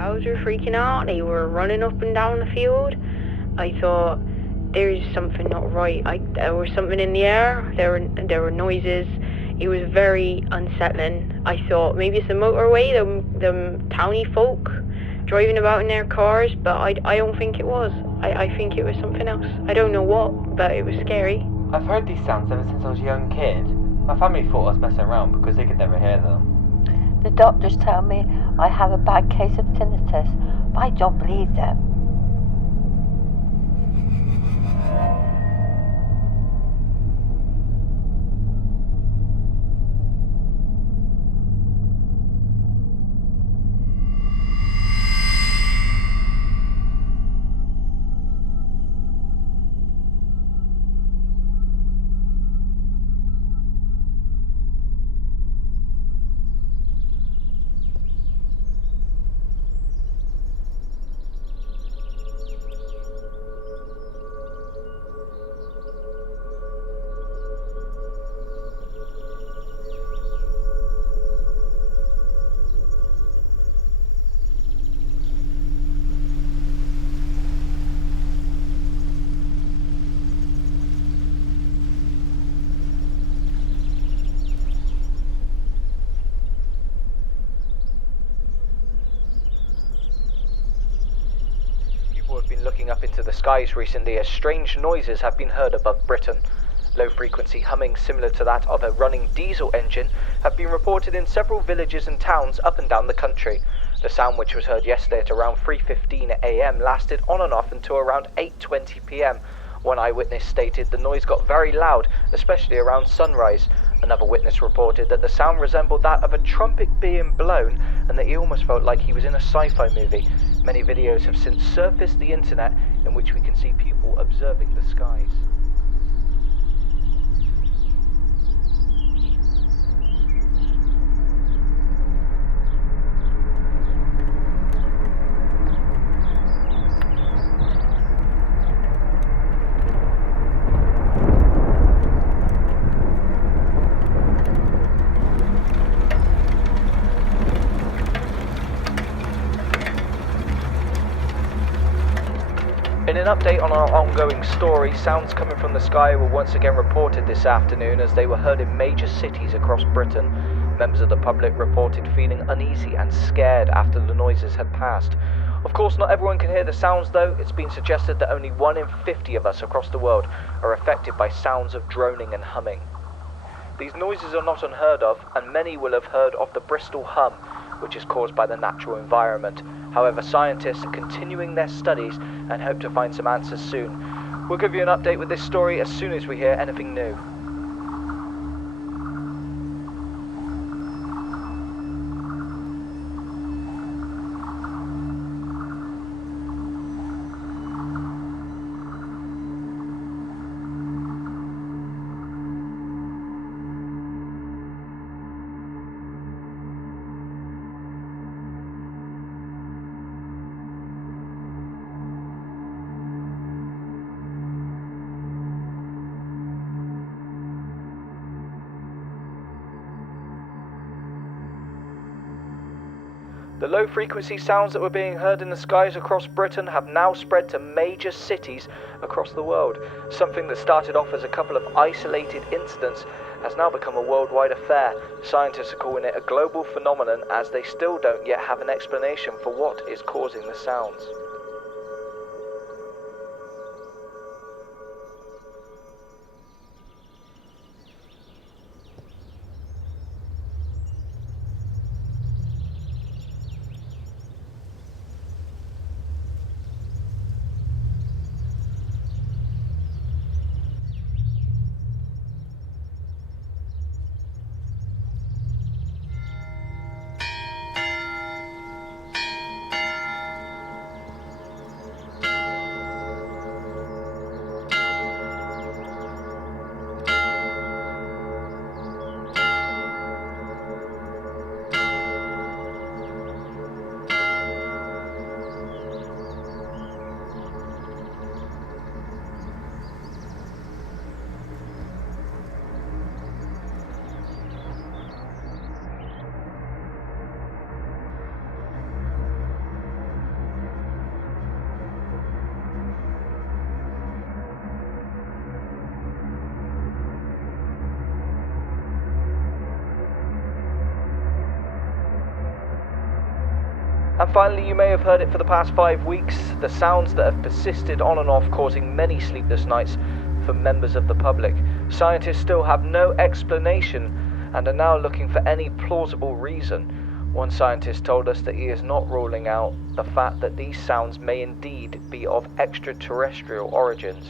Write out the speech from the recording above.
cows were freaking out. They were running up and down the field. I thought, there's something not right. There was something in the air. There were noises. It was very unsettling. I thought maybe it's a motorway, them towny folk driving about in their cars, but I don't think it was. I think it was something else. I don't know what, but it was scary. I've heard these sounds ever since I was a young kid. My family thought I was messing around because they could never hear them. The doctors tell me I have a bad case of tinnitus, but I don't believe them. Been looking up into the skies recently as strange noises have been heard above Britain. Low-frequency humming similar to that of a running diesel engine have been reported in several villages and towns up and down the country. The sound, which was heard yesterday at around 3:15 a.m, lasted on and off until around 8:20 p.m. One eyewitness stated the noise got very loud, especially around sunrise. Another witness reported that the sound resembled that of a trumpet being blown and that he almost felt like he was in a sci-fi movie. Many videos have since surfaced the internet in which we can see people observing the skies. In an update on our ongoing story, sounds coming from the sky were once again reported this afternoon as they were heard in major cities across Britain. Members of the public reported feeling uneasy and scared after the noises had passed. Of course, not everyone can hear the sounds though. It's been suggested that only 1 in 50 of us across the world are affected by sounds of droning and humming. These noises are not unheard of, and many will have heard of the Bristol hum, which is caused by the natural environment. However, scientists are continuing their studies and hope to find some answers soon. We'll give you an update with this story as soon as we hear anything new. The low-frequency sounds that were being heard in the skies across Britain have now spread to major cities across the world. Something that started off as a couple of isolated incidents has now become a worldwide affair. Scientists are calling it a global phenomenon as they still don't yet have an explanation for what is causing the sounds. And finally, you may have heard it for the past 5 weeks, the sounds that have persisted on and off, causing many sleepless nights for members of the public. Scientists still have no explanation and are now looking for any plausible reason. One scientist told us that he is not ruling out the fact that these sounds may indeed be of extraterrestrial origins.